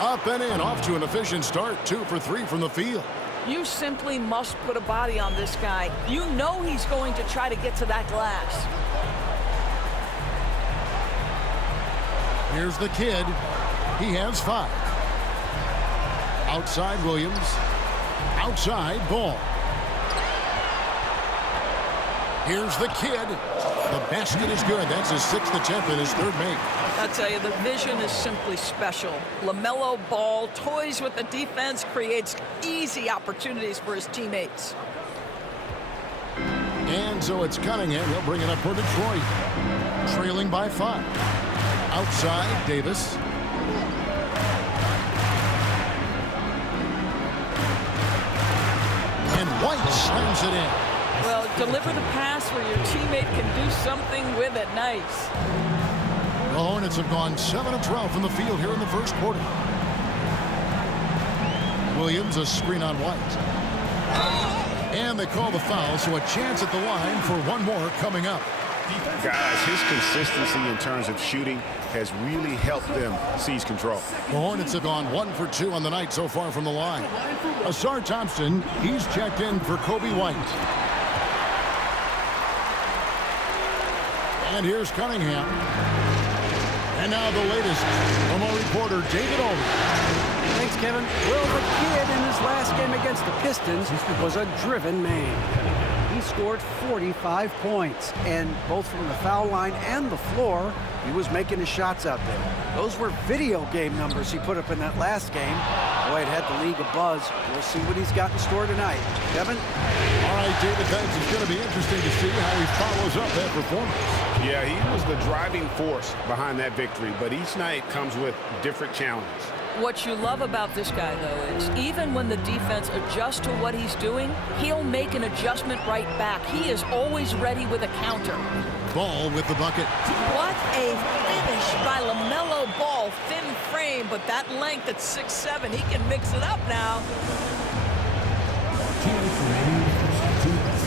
Up and in, off to an efficient start. 2 for 3 from the field. You simply must put a body on this guy. You know he's going to try to get to that glass. Here's the kid. He has 5. Outside Williams. Outside Ball. Here's the kid. The basket is good. That's his 6th attempt and his 3rd make. I tell you, the vision is simply special. LaMelo Ball toys with the defense, creates easy opportunities for his teammates. And so it's Cunningham. He'll bring it up for Detroit. Trailing by 5. Outside Davis. And White slams it in. Well, deliver the pass where your teammate can do something with it. Nice. The Hornets have gone 7 of 12 from the field here in the first quarter. Williams, a screen on White. And they call the foul, so a chance at the line for one more coming up. Guys, his consistency in terms of shooting has really helped them seize control. The Hornets have gone 1 for 2 on the night so far from the line. Ausar Thompson, he's checked in for Coby White. And here's Cunningham. And now the latest from our reporter, David Aldridge. Thanks, Kevin. Well, the kid in his last game against the Pistons was a driven man. He scored 45 points, and both from the foul line and the floor, he was making his shots out there. Those were video game numbers he put up in that last game. Boy, it had the league abuzz. We'll see what he's got in store tonight. Kevin? All right, David, thanks. It's going to be interesting to see how he follows up that performance. Yeah, he was the driving force behind that victory, but each night comes with different challenges. What you love about this guy, though, is even when the defense adjusts to what he's doing, he'll make an adjustment right back. He is always ready with a counter. Ball with the bucket. What a finish by LaMelo Ball. Thin frame, but that length at 6'7", he can mix it up now.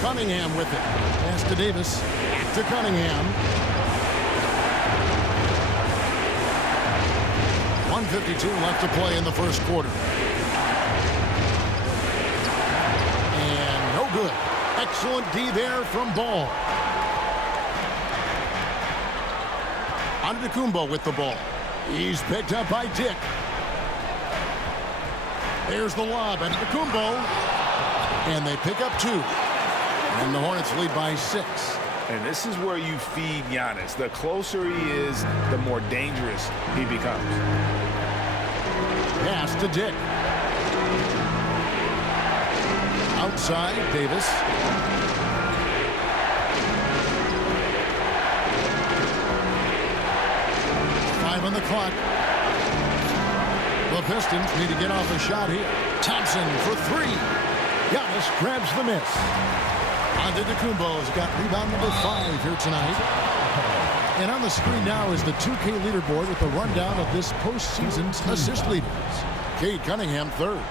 Cunningham with it. Pass to Davis. Back to Cunningham. 1:52 left to play in the first quarter. And no good. Excellent D there from Ball. Antetokounmpo with the ball. He's picked up by Dick. There's the lob. Antetokounmpo. And they pick up 2. And the Hornets lead by 6. And this is where you feed Giannis. The closer he is, the more dangerous he becomes. Pass to Dick. Outside, Davis. Five on the clock. The Pistons need to get off a shot here. Thompson for 3. Giannis grabs the miss. Antetokounmpo's got rebound number 5 here tonight. And on the screen now is the 2K leaderboard with the rundown of this postseason's assist leaders. Cade Cunningham 3rd.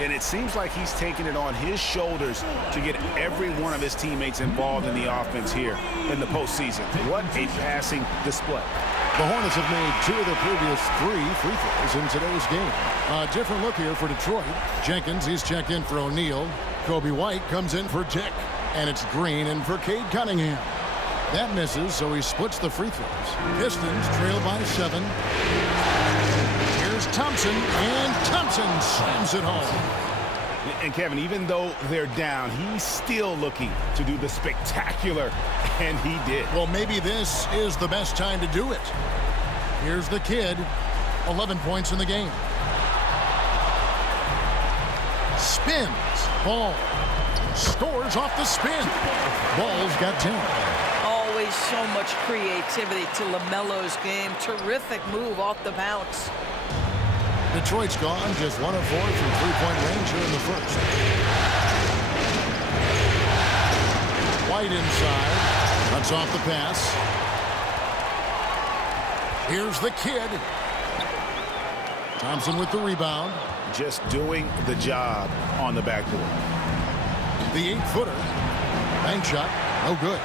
And it seems like he's taking it on his shoulders to get every one of his teammates involved in the offense here in the postseason. What a passing display. The Hornets have made 2 of their previous 3 free throws in today's game. A different look here for Detroit. Jenkins, he's checked in for O'Neal. Coby White comes in for Dick. And it's Green in for Cade Cunningham. That misses, so he splits the free throws. Pistons trail by 7. Here's Thompson, and Thompson slams it home. And Kevin, even though they're down, he's still looking to do the spectacular, and he did. Well, maybe this is the best time to do it. Here's the kid, 11 points in the game. Spins, Ball. Scores off the spin. Ball's got 10. Always so much creativity to LaMelo's game. Terrific move off the bounce. Detroit's gone just 1 of 4 from three-point range here in the first. White inside. Cuts off the pass. Here's the kid. Thompson with the rebound. Just doing the job on the backboard. The 8-footer. Bank shot. No good.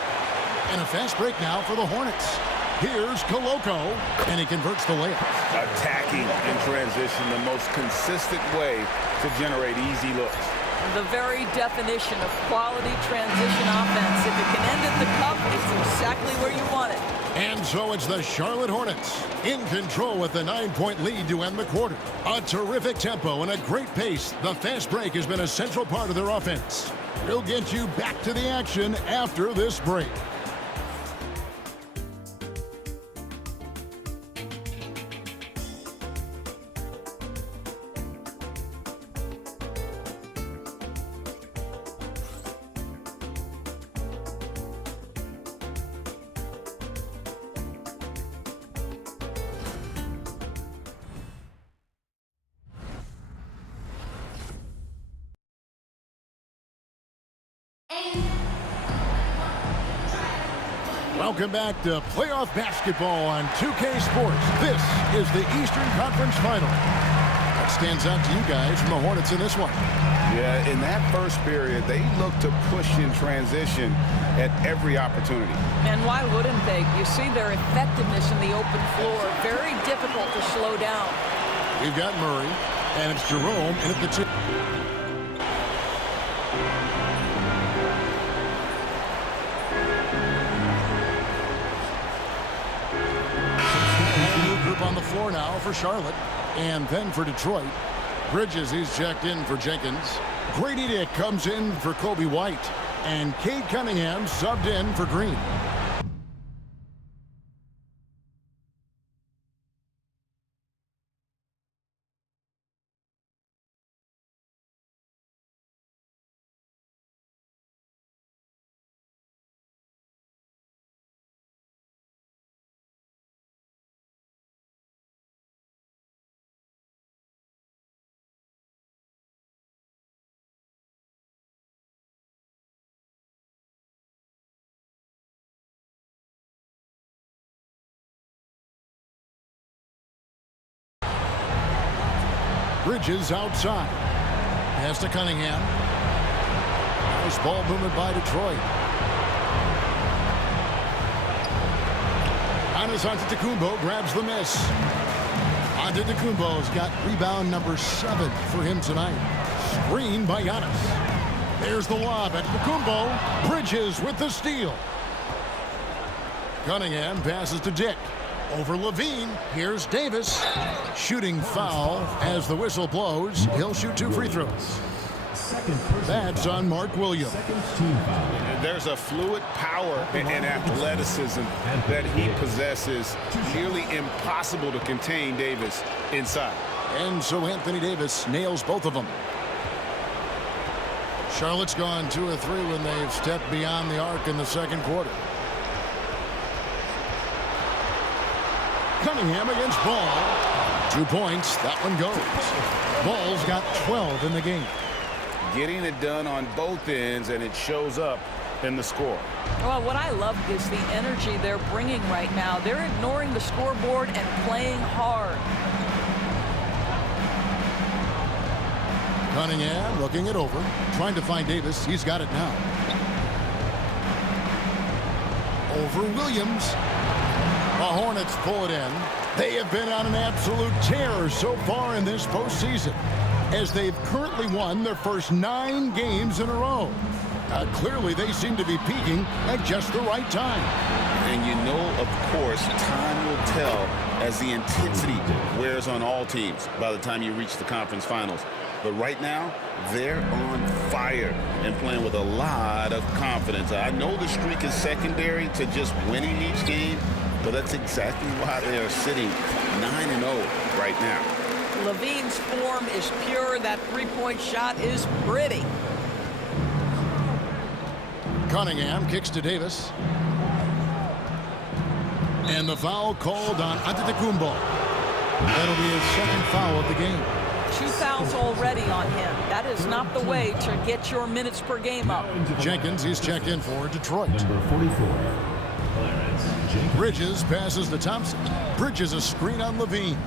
And a fast break now for the Hornets. Here's Koloko, and he converts the layup. Attacking in transition, the most consistent way to generate easy looks. The very definition of quality transition offense. If it can end at the cup, it's exactly where you want it. And so it's the Charlotte Hornets in control with the 9-point lead to end the quarter. A terrific tempo and a great pace. The fast break has been a central part of their offense. We'll get you back to the action after this break. Welcome back to playoff basketball on 2K Sports. This is the Eastern Conference Final. What stands out to you guys from the Hornets in this one? Yeah, in that first period, they looked to push in transition at every opportunity. And why wouldn't they? You see their effectiveness in the open floor. Very difficult to slow down. We've got Murray, and it's Jerome in at the 2. On the floor now for Charlotte, and then for Detroit. Bridges, he's checked in for Jenkins. Grady Dick comes in for Coby White, and Cade Cunningham subbed in for Green. Bridges outside. Pass to Cunningham. Nice ball movement by Detroit. Giannis Antetokounmpo grabs the miss. Antetokounmpo's got rebound number 7 for him tonight. Screen by Giannis. There's the lob at Antetokounmpo. Bridges with the steal. Cunningham passes to Dick. Over Levine. Here's Davis. Shooting foul as the whistle blows. He'll shoot 2 free throws. That's on Mark Williams. There's a fluid power and athleticism that he possesses. Nearly impossible to contain Davis inside. And so Anthony Davis nails both of them. Charlotte's gone 2 of 3 when they've stepped beyond the arc in the second quarter. Cunningham against Ball. 2 points. That one goes. Ball's got 12 in the game. Getting it done on both ends, and it shows up in the score. Well, what I love is the energy they're bringing right now. They're ignoring the scoreboard and playing hard. Cunningham looking it over. Trying to find Davis. He's got it now. Over Williams. The Hornets pull it in. They have been on an absolute tear so far in this postseason, as they've currently won their first 9 games in a row. Clearly, they seem to be peaking at just the right time. And you know, of course, time will tell as the intensity wears on all teams by the time you reach the conference finals. But right now, they're on fire and playing with a lot of confidence. I know the streak is secondary to just winning each game, but that's exactly why they are sitting 9-0 right now. Levine's form is pure. That three-point shot is pretty. Cunningham kicks to Davis. And the foul called on Antetokounmpo. That'll be his second foul of the game. 2 fouls already on him. That is not the way to get your minutes per game up. Jenkins, he's checked in for Detroit. Number 44. Bridges passes to Thompson. Bridges a screen on Levine.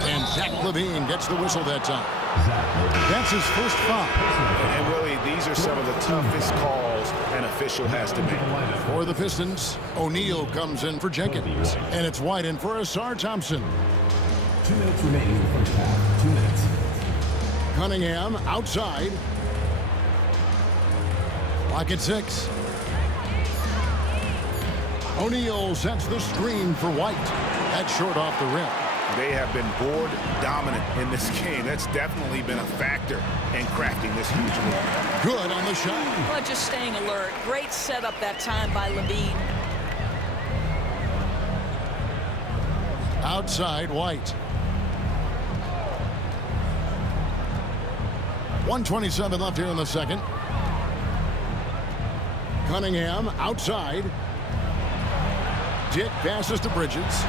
And Zach Levine gets the whistle that time. That's his first foul. And really, these are some of the toughest calls an official has to make. For the Pistons, O'Neal comes in for Jenkins. And it's White in for Asar Thompson. 2 minutes remaining in the first half. 2 minutes. Cunningham outside. Clock at 6. O'Neal sets the screen for White. That's short off the rim. They have been board dominant in this game. That's definitely been a factor in crafting this huge lead. Good on the shot. Well, just staying alert. Great setup that time by Levine. Outside White. 1:27 left here in the second. Cunningham outside. Dick passes to Bridges.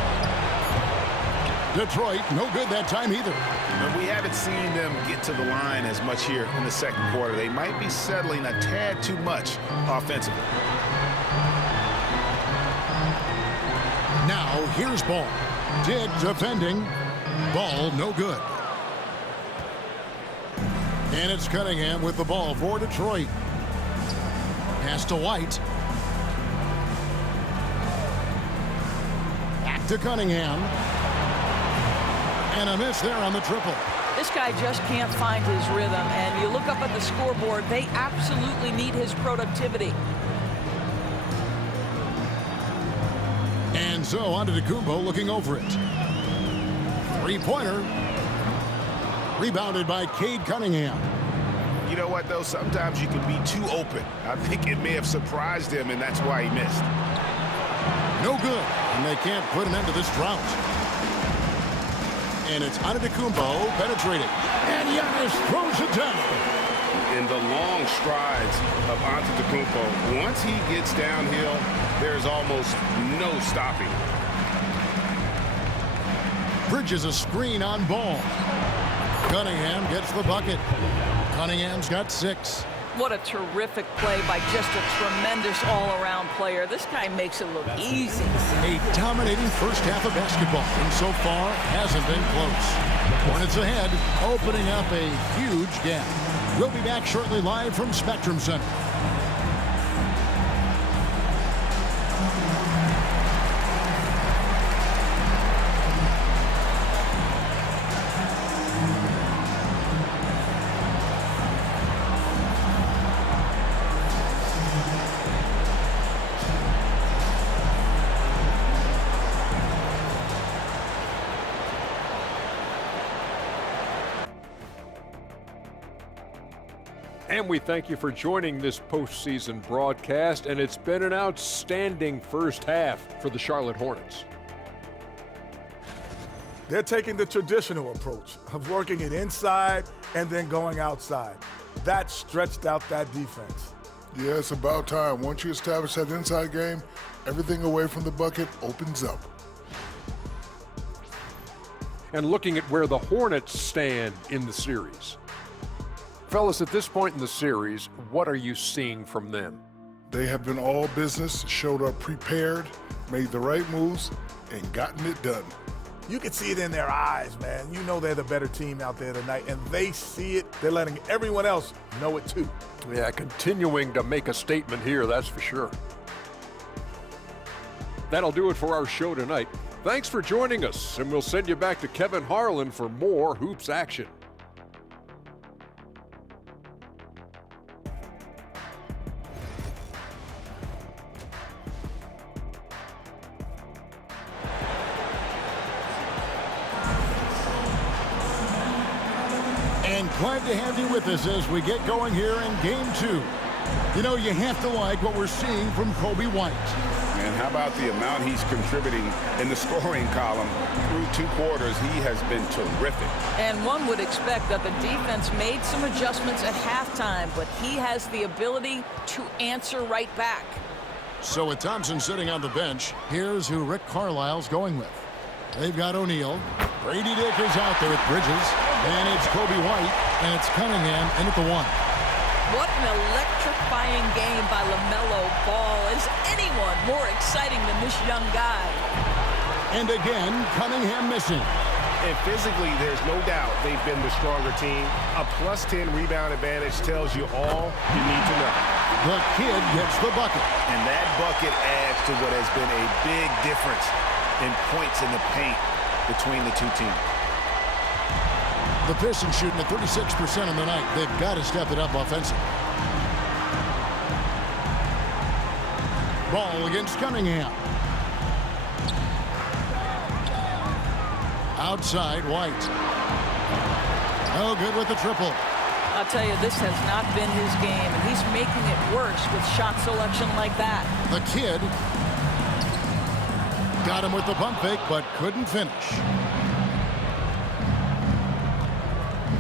Detroit, no good that time either. And we haven't seen them get to the line as much here in the second quarter. They might be settling a tad too much offensively. Now, here's Ball. Dick defending. Ball, no good. And it's Cunningham with the ball for Detroit. Pass to White. Back to Cunningham. And a miss there on the triple. This guy just can't find his rhythm, and you look up at the scoreboard, they absolutely need his productivity. And so Antetokounmpo looking over it. Three-pointer. Rebounded by Cade Cunningham. You know what, though? Sometimes you can be too open. I think it may have surprised him, and that's why he missed. No good, and they can't put an end to this drought. And it's Antetokounmpo penetrating. And Giannis throws it down. In the long strides of Antetokounmpo, once he gets downhill, there's almost no stopping. Bridges a screen on Ball. Cunningham gets the bucket. Cunningham's got 6. What a terrific play by just a tremendous all-around player. This guy makes it look easy. A dominating first half of basketball, and so far hasn't been close. Hornets ahead, opening up a huge gap. We'll be back shortly live from Spectrum Center. And we thank you for joining this postseason broadcast, and it's been an outstanding first half for the Charlotte Hornets. They're taking the traditional approach of working it inside and then going outside. That stretched out that defense. Yeah, it's about time. Once you establish that inside game, everything away from the bucket opens up. And looking at where the Hornets stand in the series. Fellas, at this point in the series, what are you seeing from them? They have been all business, showed up prepared, made the right moves, and gotten it done. You can see it in their eyes, man. You know they're the better team out there tonight, and they see it. They're letting everyone else know it too. Yeah, continuing to make a statement here, that's for sure. That'll do it for our show tonight. Thanks for joining us, and we'll send you back to Kevin Harlan for more hoops action. And glad to have you with us as we get going here in Game 2. You know, you have to like what we're seeing from Coby White. And how about the amount he's contributing in the scoring column through 2 quarters? He has been terrific. And one would expect that the defense made some adjustments at halftime, but he has the ability to answer right back. So with Thompson sitting on the bench, here's who Rick Carlisle's going with. They've got O'Neal. Brady Dick is out there with Bridges. And it's Coby White. And it's Cunningham in at the 1. What an electrifying game by LaMelo Ball. Is anyone more exciting than this young guy? And again, Cunningham missing. And physically, there's no doubt they've been the stronger team. A plus 10 rebound advantage tells you all you need to know. The kid gets the bucket. And that bucket adds to what has been a big difference in points in the paint between the two teams. The Pistons shooting at 36% on the night. They've got to step it up offensively. Ball against Cunningham. Outside, White. Oh, good with the triple. I'll tell you, this has not been his game, and he's making it worse with shot selection like that. The kid got him with the pump fake, but couldn't finish.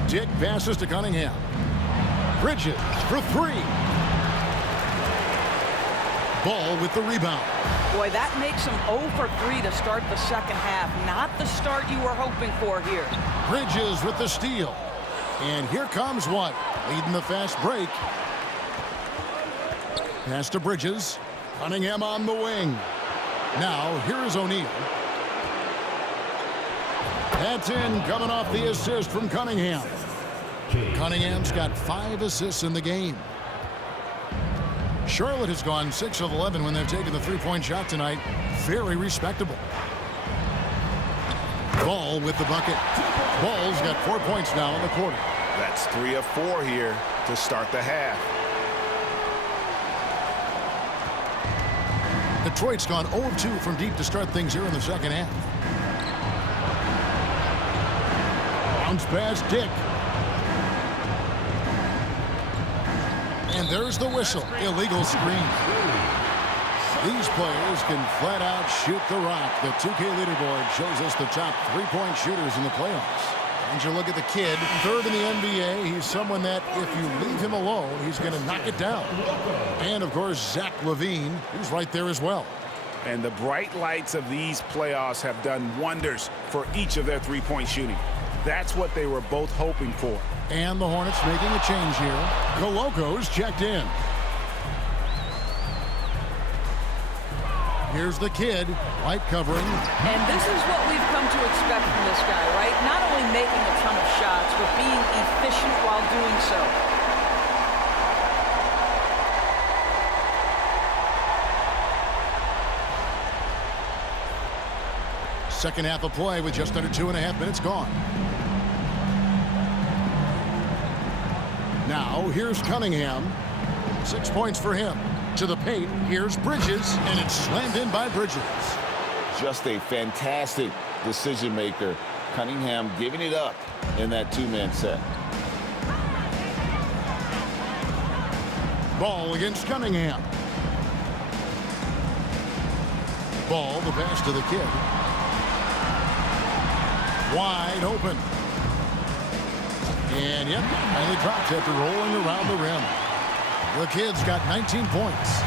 Dick passes to Cunningham. Bridges for three. Ball with the rebound. Boy, that makes him 0 for 3 to start the second half. Not the start you were hoping for here. Bridges with the steal. And here comes White, leading the fast break. Pass to Bridges. Cunningham on the wing. Now, here is O'Neal. That's in, coming off the assist from Cunningham. Cunningham's got 5 assists in the game. Charlotte has gone 6 of 11 when they've taken the three-point shot tonight. Very respectable. Ball with the bucket. Ball's got 4 points now in the quarter. That's 3 of 4 here to start the half. Detroit's gone 0 of 2 from deep to start things here in the second half. Bounce pass, Dick. And there's the whistle. Illegal screen. These players can flat out shoot the rock. The 2K leaderboard shows us the top three-point shooters in the playoffs. And you look at the kid, third in the NBA. He's someone that if you leave him alone, he's going to knock it down. And, of course, Zach LaVine, who's right there as well. And the bright lights of these playoffs have done wonders for each of their three-point shooting. That's what they were both hoping for. And the Hornets making a change here. Coloco's checked in. Here's the kid, White covering. And this is what we've come to expect from this guy, right? Not only making a ton of shots, but being efficient while doing so. Second half of play with just under 2.5 minutes gone. Now, here's Cunningham. 6 points for him. To the paint, here's Bridges, and it's slammed in by Bridges. Just a fantastic decision maker. Cunningham giving it up in that two-man set. Ball against Cunningham. Ball, the pass to the kid. Wide open. And yep, finally dropped after rolling around the rim. The kid's got 19 points.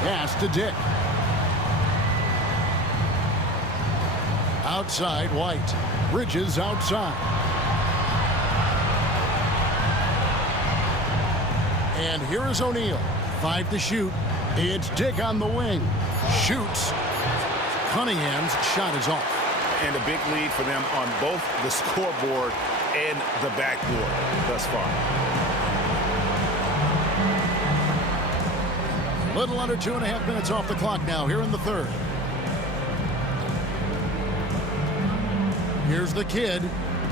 Pass to Dick. Outside, White. Bridges outside. And here is O'Neal. 5 to shoot. It's Dick on the wing. Shoots. Cunningham's shot is off. And a big lead for them on both the scoreboard and the backboard thus far. Little under 2.5 minutes off the clock now here in the third. Here's the kid.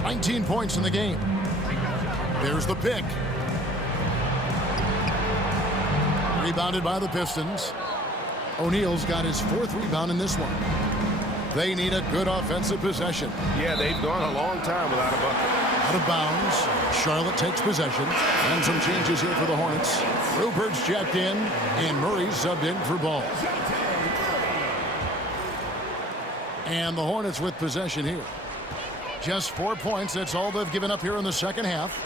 19 points in the game. There's the pick. Rebounded by the Pistons. O'Neal's got his 4th rebound in this one. They need a good offensive possession. Yeah, they've gone a long time without a bucket. Out of bounds. Charlotte takes possession. And some changes here for the Hornets. Rupert's checked in, and Murray's subbed in for Ball. And the Hornets with possession here. Just 4 points. That's all they've given up here in the second half.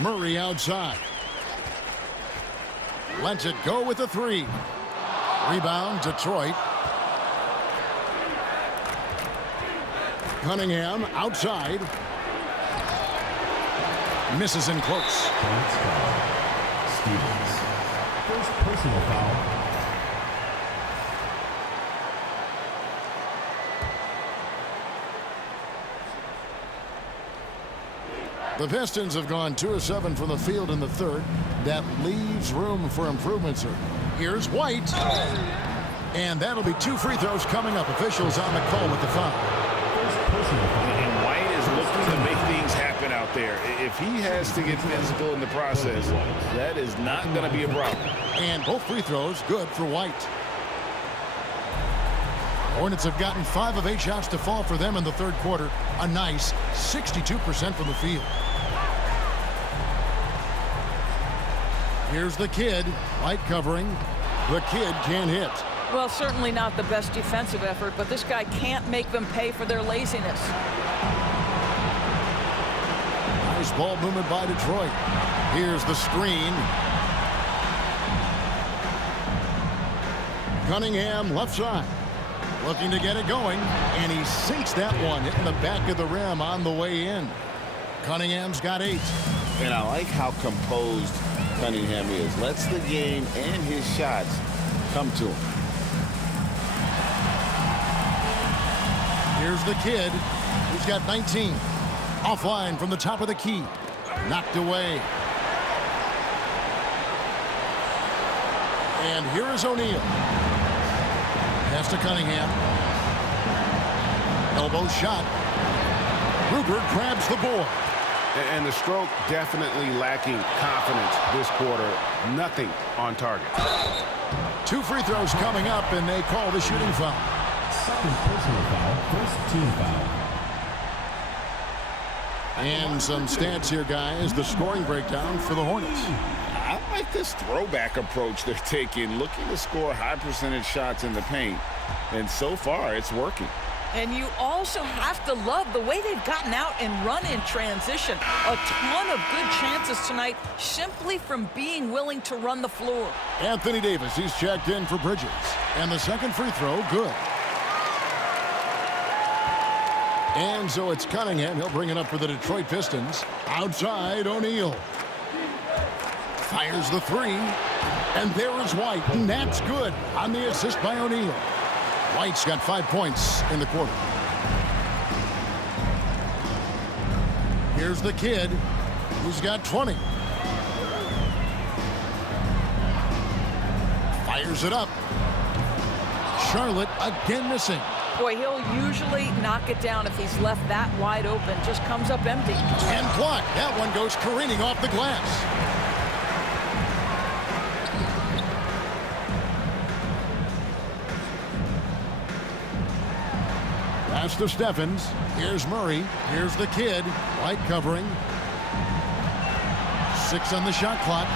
Murray outside. Lets it go with the 3. Rebound, Detroit. Cunningham outside. Misses in close. Stevens. First personal foul. The Pistons have gone 2 of 7 from the field in the third. That leaves room for improvement, sir. Here's White. And that'll be 2 free throws coming up. Officials on the call with the foul. And White is looking to make things happen out there. If he has to get physical in the process, that is not going to be a problem. And both free throws good for White. Hornets have gotten 5 of 8 shots to fall for them in the third quarter. A nice 62% from the field. Here's the kid. White covering. The kid can't hit. Well, certainly not the best defensive effort, but this guy can't make them pay for their laziness. Nice ball movement by Detroit. Here's the screen. Cunningham left side. Looking to get it going, and he sinks that one, hitting the back of the rim on the way in. Cunningham's got 8. And I like how composed Cunningham is. Lets the game and his shots come to him. Here's the kid, who's got 19. Offline from the top of the key. Knocked away. And here is O'Neal. Pass to Cunningham. Elbow shot. Ruger grabs the board. And the stroke definitely lacking confidence this quarter. Nothing on target. 2 free throws coming up, and they call the shooting foul. Second personal foul, first team foul. And some stats here, guys. The scoring breakdown for the Hornets. I like this throwback approach they're taking, looking to score high percentage shots in the paint. And so far, it's working. And you also have to love the way they've gotten out and run in transition. A ton of good chances tonight simply from being willing to run the floor. Anthony Davis, he's checked in for Bridges. And the second free throw, good. And so it's Cunningham. He'll bring it up for the Detroit Pistons. Outside, O'Neal. Fires the 3. And there is White. And that's good on the assist by O'Neal. White's got 5 points in the quarter. Here's the kid, who's got 20. Fires it up. Charlotte again missing. Boy, he'll usually knock it down if he's left that wide open. Just comes up empty. And blocked. That one goes careening off the glass. Pass to Steffens. Here's Murray. Here's the kid. White covering. 6 on the shot clock.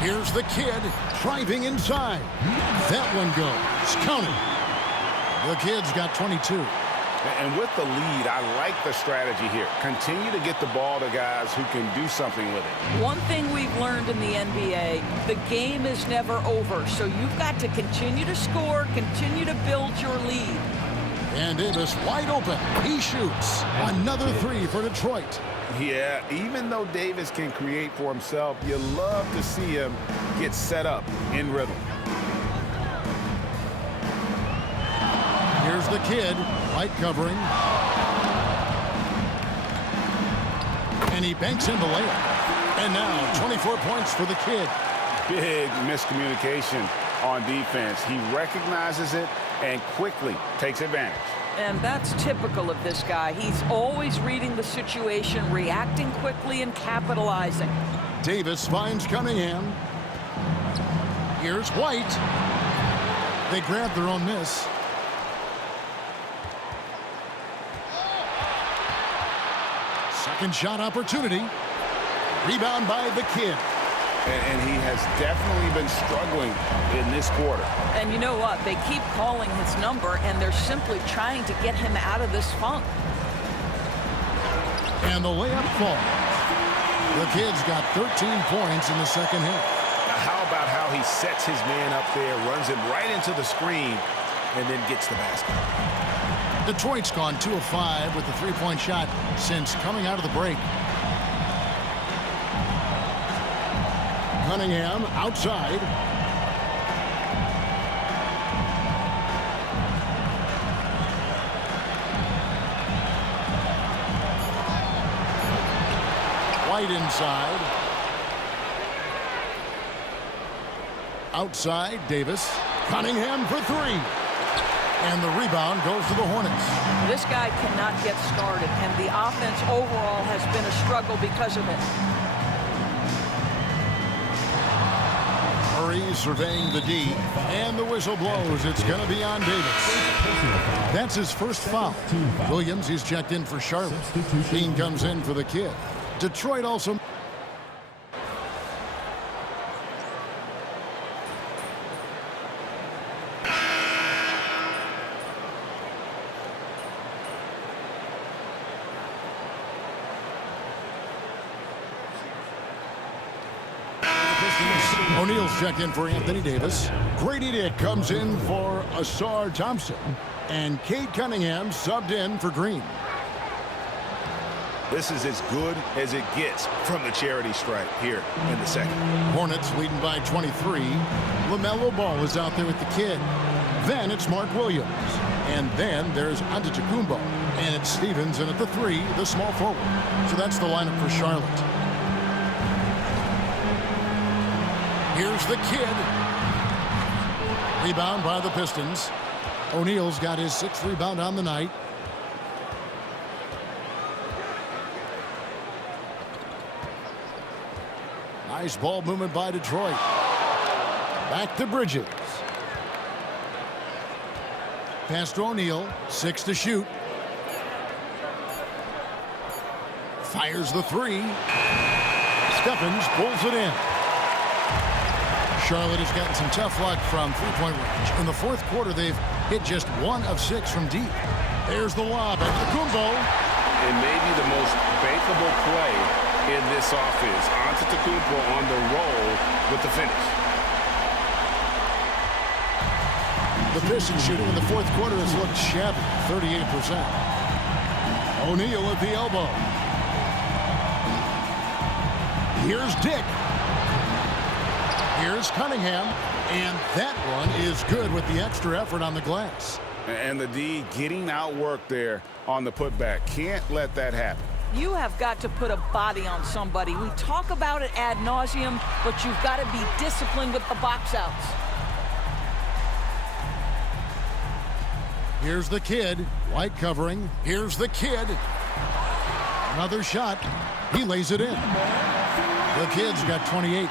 Here's the kid driving inside. That one goes. Counting. The kid's got 22. And with the lead, I like the strategy here. Continue to get the ball to guys who can do something with it. One thing we've learned in the NBA, the game is never over. So you've got to continue to score, continue to build your lead. And Davis wide open. He shoots. Another 3 for Detroit. Yeah, even though Davis can create for himself, you love to see him get set up in rhythm. Here's the kid. White covering. And he banks in the layup. And now 24 points for the kid. Big miscommunication on defense. He recognizes it and quickly takes advantage. And that's typical of this guy. He's always reading the situation, reacting quickly, and capitalizing. Davis finds Cunningham. Here's White. They grab their own miss. Second shot opportunity. Rebound by the kid. And he has definitely been struggling in this quarter. And you know what? They keep calling his number, and they're simply trying to get him out of this funk. And the layup falls. The kid's got 13 points in the second half. Now how about how he sets his man up there, runs him right into the screen, and then gets the basket. Detroit's gone 2 of 5 with the 3-point shot since coming out of the break. Cunningham outside. inside. Outside, Davis. Cunningham for three. And the rebound goes to the Hornets. This guy cannot get started, and the offense overall has been a struggle because of it. Murray surveying the D, and the whistle blows. It's going to be on Davis. That's his first foul. Williams, he's checked in for Charlotte. Dean comes in for the kid. Detroit also... O'Neal's checked in for Anthony Davis. Grady Dick comes in for Asar Thompson. And Cade Cunningham subbed in for Green. This is as good as it gets from the charity stripe here in the second. Hornets leading by 23. LaMelo Ball is out there with the kid. Then it's Mark Williams. And then there's Antetokounmpo. And it's Stevens in at the 3, the small forward. So that's the lineup for Charlotte. Here's the kid. Rebound by the Pistons. O'Neal's got his 6th rebound on the night. Nice ball movement by Detroit. Back to Bridges. Pass to O'Neal. 6 to shoot. Fires the 3. Stephens pulls it in. Charlotte has gotten some tough luck from three-point range. In the 4th quarter, they've hit just 1 of 6 from deep. There's the lob. Antetokounmpo. It may be the most bankable play in this offense. Antetokounmpo on the roll with the finish. The Pistons shooting in the 4th quarter has looked shabby, 38%. O'Neal at the elbow. Here's Dick. Here's Cunningham, and that one is good with the extra effort on the glass. And the D getting outworked there on the putback. Can't let that happen. You have got to put a body on somebody. We talk about it ad nauseum, but you've got to be disciplined with the box outs. Here's the kid. White covering. Here's the kid. Another shot. He lays it in. The kid's got 28.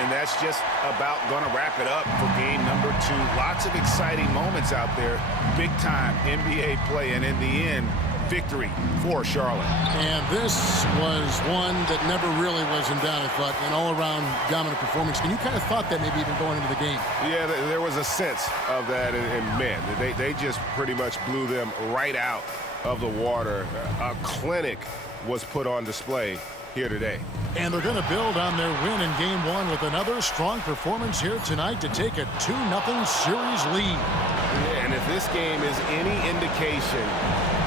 And that's just about going to wrap it up for game number 2. Lots of exciting moments out there. Big-time NBA play, and in the end, victory for Charlotte. And this was one that never really was in doubt, I thought. An all-around dominant performance. And you kind of thought that maybe even going into the game. Yeah, there was a sense of that, and man, they just pretty much blew them right out of the water. A clinic was put on display here today. And they're going to build on their win in Game 1 with another strong performance here tonight to take a 2-0 series lead. Yeah, and if this game is any indication,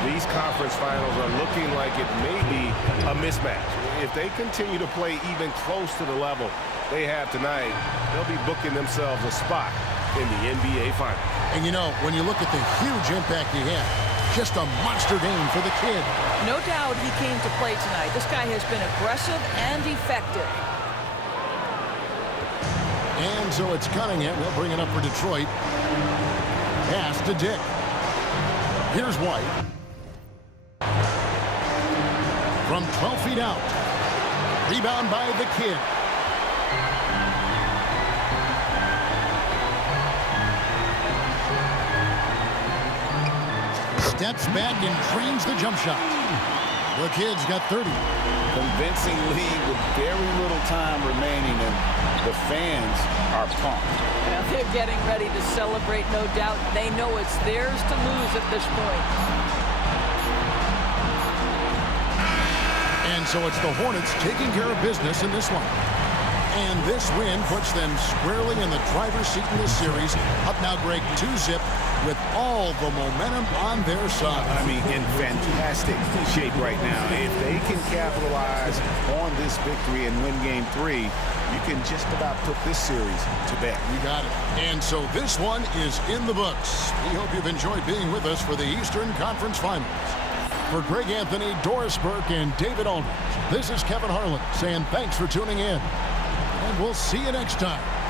these conference finals are looking like it may be a mismatch. If they continue to play even close to the level they have tonight, they'll be booking themselves a spot in the NBA Finals. And you know, when you look at the huge impact he had, just a monster game for the kid. No doubt he came to play tonight. This guy has been aggressive and effective. And so it's Cunningham. We'll bring it up for Detroit. Pass to Dick. Here's White. From 12 feet out. Rebound by the kid. Steps back and drains the jump shot. The kid's got 30. Convincing lead with very little time remaining, and the fans are pumped. Well, they're getting ready to celebrate, no doubt. They know it's theirs to lose at this point. And so it's the Hornets taking care of business in this one. And this win puts them squarely in the driver's seat in this series. Up now, Greg, 2-0 with all the momentum on their side. I mean, in fantastic shape right now. If they can capitalize on this victory and win Game 3, you can just about put this series to bed. You got it. And so this one is in the books. We hope you've enjoyed being with us for the Eastern Conference Finals. For Greg Anthony, Doris Burke, and David Aldridge, this is Kevin Harlan saying thanks for tuning in. And we'll see you next time